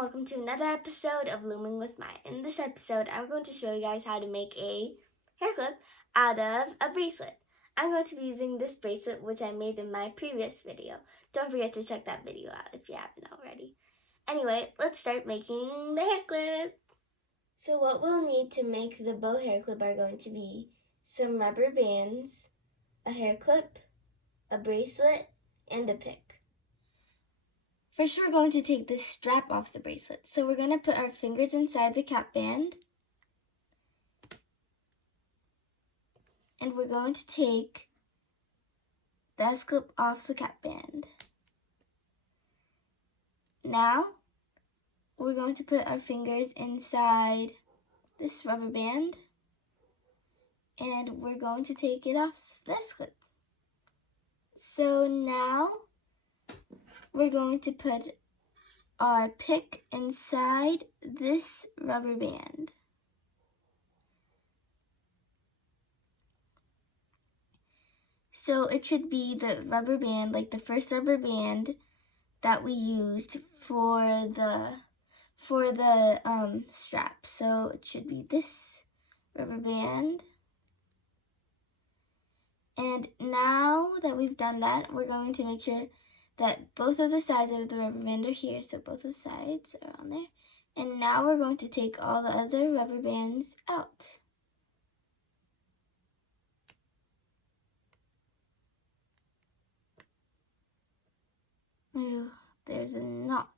welcome to another episode of Looming with Maya. In this episode, I'm going to show you guys how to make a hair clip out of a bracelet. I'm going to be using this bracelet which I made in my previous video. Don't forget to check that video out if you haven't already. Anyway, let's start making the hair clip. So what we'll need to make the bow hair clip are going to be some rubber bands, a hair clip, a bracelet, and a pick. First, we're going to take this strap off the bracelet. So we're going to put our fingers inside the cap band. And we're going to take the S-clip off the cap band. Now, we're going to put our fingers inside this rubber band. And we're going to take it off the S-clip. So now, we're going to put our pick inside this rubber band. So it should be the rubber band, like the first rubber band that we used for the strap. So it should be this rubber band. And now that we've done that, we're going to make sure that both of the sides of the rubber band are here. So both of the sides are on there. And now we're going to take all the other rubber bands out. Ooh, there's a knot.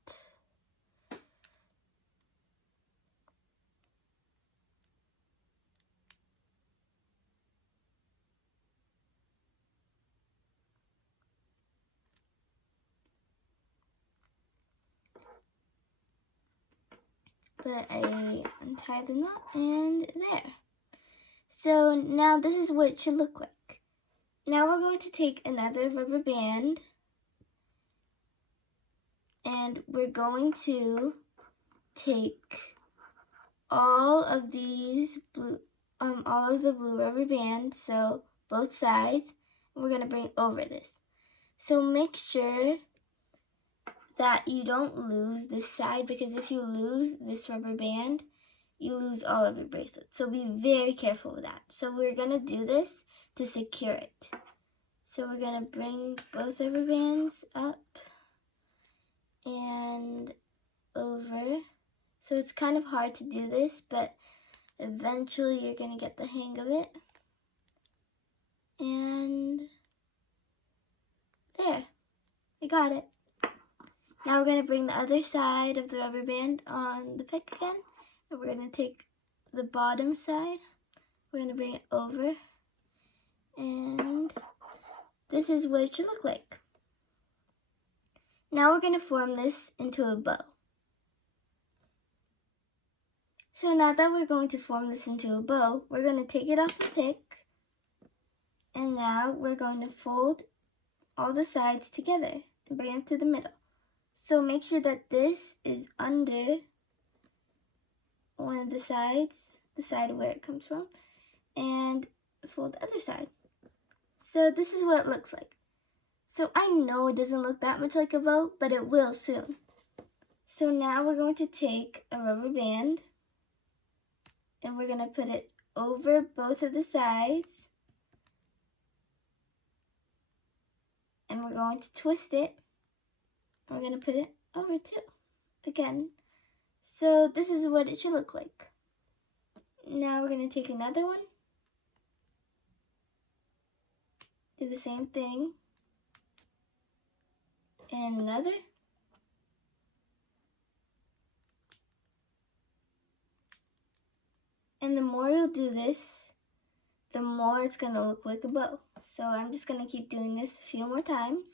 But I untie the knot and there. So now this is what it should look like. Now we're going to take another rubber band and we're going to take all of these all of the blue rubber bands, so both sides, and we're going to bring over this. So make sure that you don't lose this side, because if you lose this rubber band, you lose all of your bracelet. So be very careful with that. So we're going to do this to secure it. So we're going to bring both rubber bands up and over. So it's kind of hard to do this, but eventually you're going to get the hang of it. And there, I got it. Now we're going to bring the other side of the rubber band on the pick again. And we're going to take the bottom side. We're going to bring it over. And this is what it should look like. Now we're going to form this into a bow. So now that we're going to form this into a bow, we're going to take it off the pick. And now we're going to fold all the sides together and bring it to the middle. So make sure that this is under one of the sides, the side where it comes from, and fold the other side. So this is what it looks like. So I know it doesn't look that much like a bow, but it will soon. So now we're going to take a rubber band and we're going to put it over both of the sides. And we're going to twist it. We're going to put it over too, again. So this is what it should look like. Now we're going to take another one. Do the same thing. And another. And the more you'll do this, the more it's going to look like a bow. So I'm just going to keep doing this a few more times.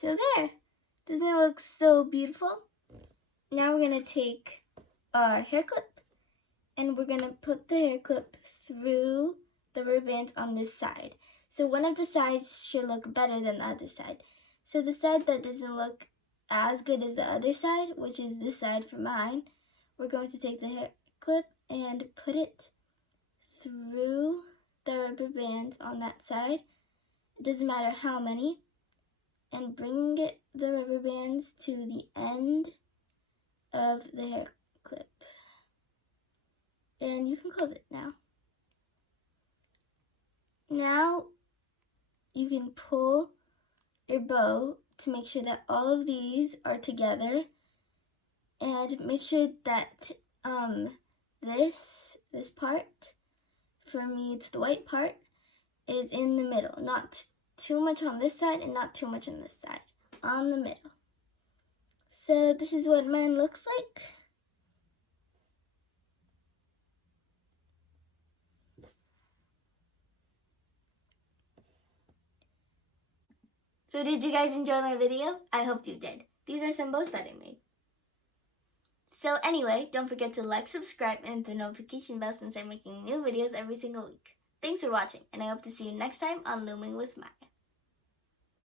So there, doesn't it look so beautiful? Now we're going to take our hair clip and we're going to put the hair clip through the rubber band on this side. So one of the sides should look better than the other side. So the side that doesn't look as good as the other side, which is this side for mine, we're going to take the hair clip and put it through the rubber bands on that side. It doesn't matter how many. And bring the rubber bands to the end of the hair clip. And you can close it now. Now you can pull your bow to make sure that all of these are together, and make sure that this part, for me it's the white part, is in the middle. Not too much on this side and not too much on this side. On the middle. So this is what mine looks like. So did you guys enjoy my video? I hope you did. These are some bows that I made. So anyway, don't forget to like, subscribe, and hit the notification bell since I'm making new videos every single week. Thanks for watching, and I hope to see you next time on Looming with Maya.